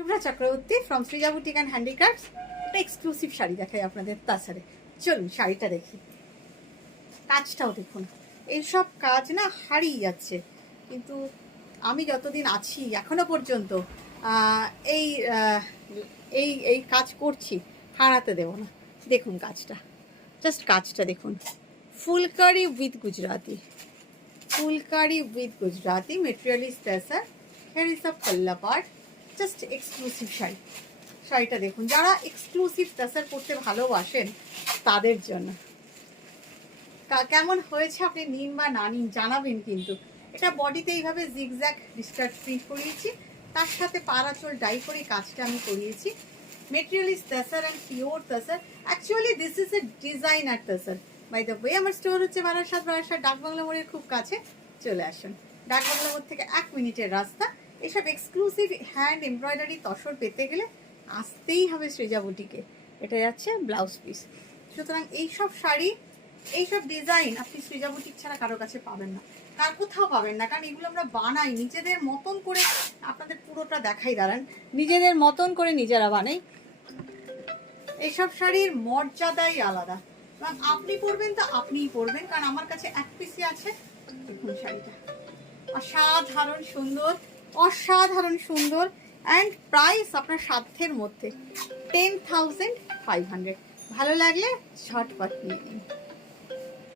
Shubhra Chakraborty from Srija boutique and handicrafts. একটা exclusive sari দেখাই আপনাদের তাছাড়া। চলুন শাড়িটা দেখি, কাজটাও দেখুন। এইসব কাজ না হারিয়ে যাচ্ছে, কিন্তু আমি যতদিন আছি এখনো পর্যন্ত এই এই এই কাজ করছি, হারাতে দেব না। দেখুন কাজটা, জাস্ট কাজটা দেখুন। Phulkari with Gujarati, phulkari with Gujarati, material is tussar, here is a palla part, just exclusive sari. শাড়িটা দেখুন, যারা এক্সক্লুসিভ তেসার করতে ভালোবাসেন তাদের জন্য। কেমন হয়েছে আপনি নিন বা না নিন জানাবেন। কিন্তু এটা বডিতে এইভাবে জিগজ্যাগ ডিস্টার্ট প্রিন্ট করিয়েছি, তার সাথে পারাচল ডাই করে কাজটা আমি করিয়েছি। Material is tussar and pure tussar. Actually this is a designer tussar. By the way, আমার স্টোর হচ্ছে বারাসাত ডাকবাংলা মোড়ের খুব কাছে। চলে আসুন, ডাকবাংলা মোড় থেকে 1 মিনিটের রাস্তা। এসব এক্সক্লুসিভ হ্যান্ড এমব্রয়ডারি তসর পেতে গেলে আসতেই হবে সৃজা বুটিকে। এটা যাচ্ছে ব্লাউজ পিস। সুতরাং এইসব শাড়ি, এইসব ডিজাইন আপনি সৃজা বুটিক ছাড়া কারো কাছে পাবেন না, কার কোথাও পাবেন না। কারণ এগুলো আমরা বানাই নিজেদের মতন করে। আপনাদের পুরোটা দেখাই, দাঁড়ান। নিজেদের মতন করে নিজেরা বানাই। এইসব শাড়ির মর্যাদাই আলাদা। এবং আপনি পরবেন তো আপনিই পরবেন, কারণ আমার কাছে এক পিসি আছে। দেখুন শাড়িটা অসাধারণ সুন্দর, অসাধারণ সুন্দর। অ্যান্ড প্রাইস আপনার সাধ্যের মধ্যে, 10,500। ভালো লাগলে ঝটপট নিয়ে নিন।